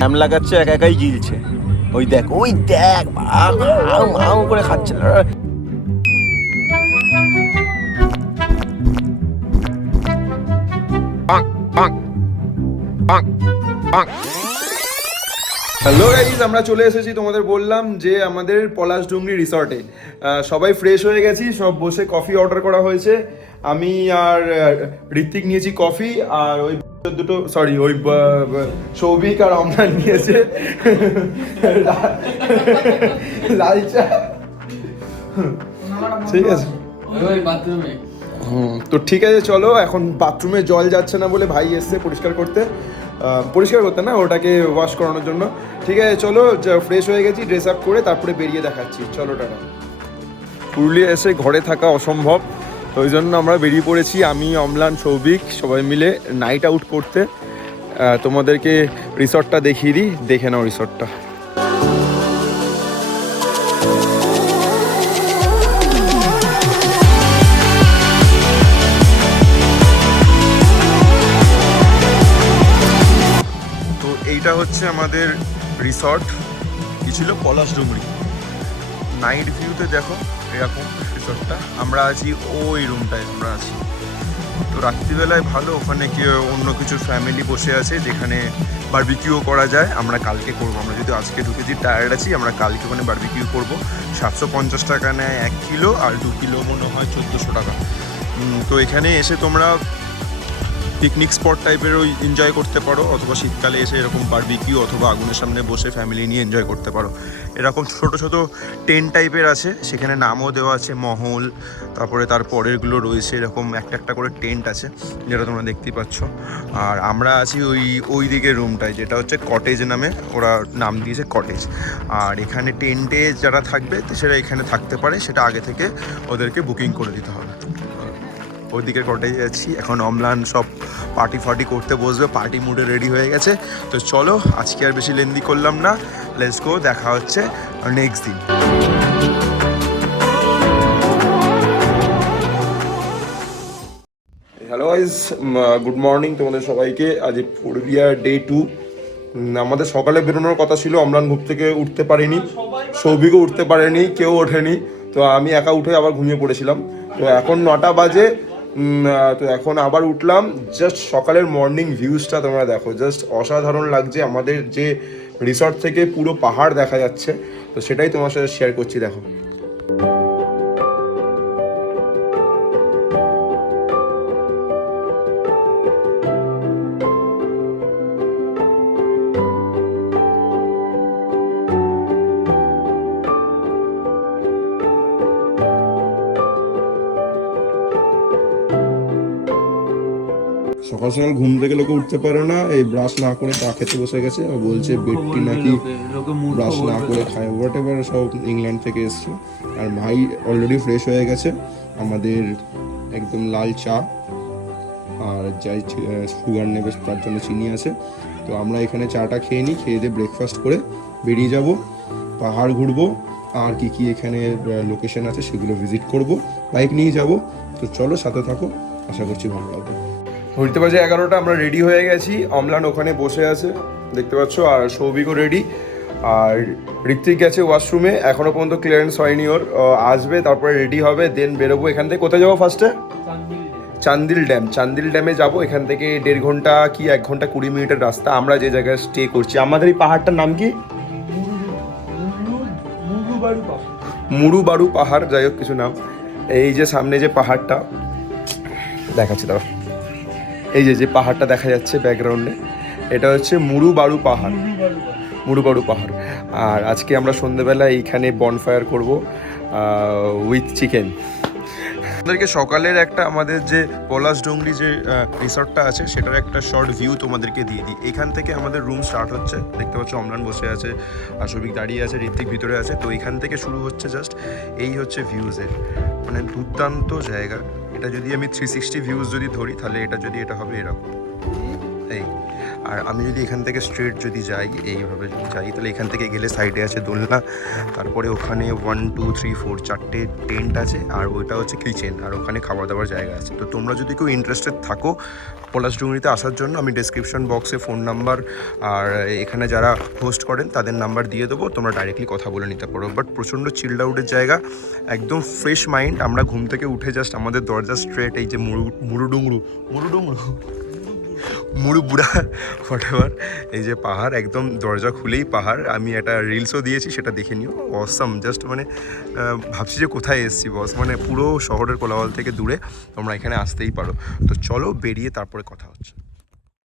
নাম লাগাচ্ছে, একা একাই গিলছে। ওই দেখ হাউ করে খাচ্ছে। হ্যালো গাইজ, আমরা চলে এসেছি। তোমাদের বললাম যে আমাদের পলাশডুঙ্গরি রিসর্টে সবাই ফ্রেশ হয়ে গেছি, সব বসে কফি অর্ডার করা হয়েছে। আমি আর ঋত্বিক নিয়েছি কফি, আর ওই দুটো ওই সৌভিক আর অমলান নিয়েছে লাল চা। ঠিক আছে, তো ঠিক আছে, চলো। এখন বাথরুমে জল যাচ্ছে না বলে ভাই এসছে পরিষ্কার করতে না, ওটাকে ওয়াশ করানোর জন্য। ঠিক আছে, চলো, ফ্রেশ হয়ে গেছি, ড্রেস আপ করে তারপরে বেরিয়ে দেখাচ্ছি। চলো টাটা। পুরুলিয়া এসে ঘরে থাকা অসম্ভব, তো ওই জন্য আমরা বেরিয়ে পড়েছি, আমি, অমলান, সৌভিক সবাই মিলে নাইট আউট করতে। তোমাদেরকে রিসর্টটা দেখিয়ে দিই, দেখে নাও রিসর্টটা। এইটা হচ্ছে আমাদের রিসর্ট, কি ছিল পলাশডুঙ্গরি। নাইট ভিউতে দেখো এরকম রিসর্টটা। আমরা আছি ওই রুমটায়, আমরা আছি। তো রাত্রিবেলায় ভালো, ওখানে কি অন্য কিছু ফ্যামিলি বসে আছে যেখানে বারবিকিউ করা যায়। আমরা কালকে করবো, আমরা যদি আজকে ঢুকেছি টায়ার্ড আছি, আমরা কালকে ওখানে বারবিকিউ করবো। 750 টাকা নেয় 1 কিলো, আর 2 কিলো মনে হয় 1400 টাকা। তো এখানে এসে তোমরা পিকনিক স্পট টাইপের ওই এনজয় করতে পারো, অথবা শীতকালে এসে এরকম বারবিকিউ অথবা আগুনের সামনে বসে ফ্যামিলি নিয়ে এনজয় করতে পারো। এরকম ছোট ছোট টেন্ট টাইপের আছে, সেখানে নামও দেওয়া আছে মহল, তারপরে তার পরেরগুলো রয়েছে, এরকম একটা একটা করে টেন্ট আছে যেটা তোমরা দেখতেই পাচ্ছ। আর আমরা আছি ওই দিকের রুমটায়, যেটা হচ্ছে কটেজ নামে, ওরা নাম দিয়েছে কটেজ। আর এখানে টেন্টে যারা থাকবে সেটা এখানে থাকতে পারে, সেটা আগে থেকে ওদেরকে বুকিং করে দিতে হবে। ওইদিকে কটেজে যাচ্ছি এখন। অমলান সব পার্টি করতে বসবে, পার্টি মুডে রেডি হয়ে গেছে। তো চলো, আজকে আর বেশি লেন্দি করলাম না, লেটস গো, দেখা হচ্ছে নেক্সট দিন। হ্যালো গাইস, গুড মর্নিং তোমাদের সবাইকে। আজ পুরুলিয়া ডে 2। আমাদের সকালে বেরোনোর কথা ছিল, অমলান ঘুম থেকে উঠতে পারিনি, সৌভিকও উঠতে পারেনি, কেউ ওঠেনি। তো আমি একা উঠে আবার ঘুমিয়ে পড়েছিলাম। তো এখন 9টা বাজে, তো এখন আবার উঠলাম। জাস্ট সকালের মর্নিং ভিউজটা তোমরা দেখো, জাস্ট অসাধারণ লাগছে। আমাদের যে রিসর্ট থেকে পুরো পাহাড় দেখা যাচ্ছে, তো সেটাই তোমার সাথে শেয়ার করছি, দেখো। সকাল সকাল ঘুম থেকে লোকে উঠতে পারে না, এই ব্রাশ না করে চা খেতে বসে গেছে, বলছে বেডটি নাকি ব্রাশ না করে খায়, হোয়াট এভার, সব ইংল্যান্ড থেকে এসছে। আর ভাই অলরেডি ফ্রেশ হয়ে গেছে। আমাদের একদম লাল চা, আর যাই সুগার নেবে তার জন্য চিনি আছে। তো আমরা এখানে চাটা খেয়ে নিই, খেয়ে দিয়ে ব্রেকফাস্ট করে বেরিয়ে যাব, পাহাড় ঘুরবো, আর কি কি এখানে লোকেশন আছে সেগুলো ভিজিট করব, বাইক নিয়ে যাব। তো চলো, সাথে থাকো, আশা করছি ভালো লাগবে। ঘুরতে বাজে 11টা, আমরা রেডি হয়ে গেছি। অমলান ওখানে বসে আছে দেখতে পাচ্ছ, আর সৌভিকও রেডি, আর ঋত্বিক গেছে ওয়াশরুমে, এখনো পর্যন্ত ক্লিয়ারেন্স হয়নি ওর, আসবে তারপরে রেডি হবে, দেন বেরোবো। এখান থেকে কোথায় যাবো ফার্স্টে? চান্দিল ড্যামে যাবো। এখান থেকে 1.5 ঘন্টা কি 1 ঘন্টা 20 মিনিটের রাস্তা। আমরা যে জায়গায় স্টে করছি, আমাদের এই পাহাড়টার নাম কি? মুরুবাড়ু পাহাড়, যাই হোক কিছু নাম। এই যে সামনে যে পাহাড়টা দেখাচ্ছি, দাও, এই যে পাহাড়টা দেখা যাচ্ছে ব্যাকগ্রাউন্ডে, এটা হচ্ছে মুরুবাড়ু পাহাড়। আর আজকে আমরা সন্ধ্যেবেলা এইখানে বনফায়ার করব উইথ চিকেন। আমাদেরকে সকালের একটা, আমাদের যে পলাশডুঙ্গরি যে রিসর্টটা আছে সেটার একটা শর্ট ভিউ তোমাদেরকে দিয়ে দিই। এখান থেকে আমাদের রুম স্টার্ট হচ্ছে, দেখতে পাচ্ছ অমলান বসে আছে, আর সৌভিক দাঁড়িয়ে আছে, ঋত্বিক ভিতরে আছে। তো এখান থেকে শুরু হচ্ছে, জাস্ট এই হচ্ছে ভিউজের, মানে দুর্দান্ত জায়গা। এটা যদি আমি 360 ভিউজ যদি ধরি, তাহলে এটা হবে এরকম। এই আর আমি যদি এখান থেকে স্ট্রেট যদি যাই এইভাবে যদি যাই তাহলে এখান থেকে গেলে সাইডে আছে দোলনা, তারপরে ওখানে 1 2 3 4 4টে টেন্ট আছে, আর ওইটা হচ্ছে কিচেন, আর ওখানে খাওয়া দাওয়ার জায়গা আছে। তো তোমরা যদি কেউ ইন্টারেস্টেড থাকো পলাশডুংরিতে আসার জন্য, আমি ডেসক্রিপশন বক্সে ফোন নাম্বার আর এখানে যারা হোস্ট করেন তাদের নাম্বার দিয়ে দেবো, তোমরা ডাইরেক্টলি কথা বলে নিতে পারো। বাট প্রচণ্ড চিল্ড আউটের জায়গা, একদম ফ্রেশ মাইন্ড। আমরা ঘুম থেকে উঠে জাস্ট আমাদের দরজা স্ট্রেট এই যে মুড়ুবুড়া হোয়াটএভার, এই যে পাহাড়, একদম দরজা খুলেই পাহাড়। আমি একটা রিলসও দিয়েছি, সেটা দেখে নিও। অসাম, জাস্ট মানে ভাবছি যে কোথায় এসেছি বস, মানে পুরো শহরের কোলাহল থেকে দূরে। তোমরা এখানে আসতেই পারো। তো চলো বেরিয়ে তারপরে কথা হচ্ছে।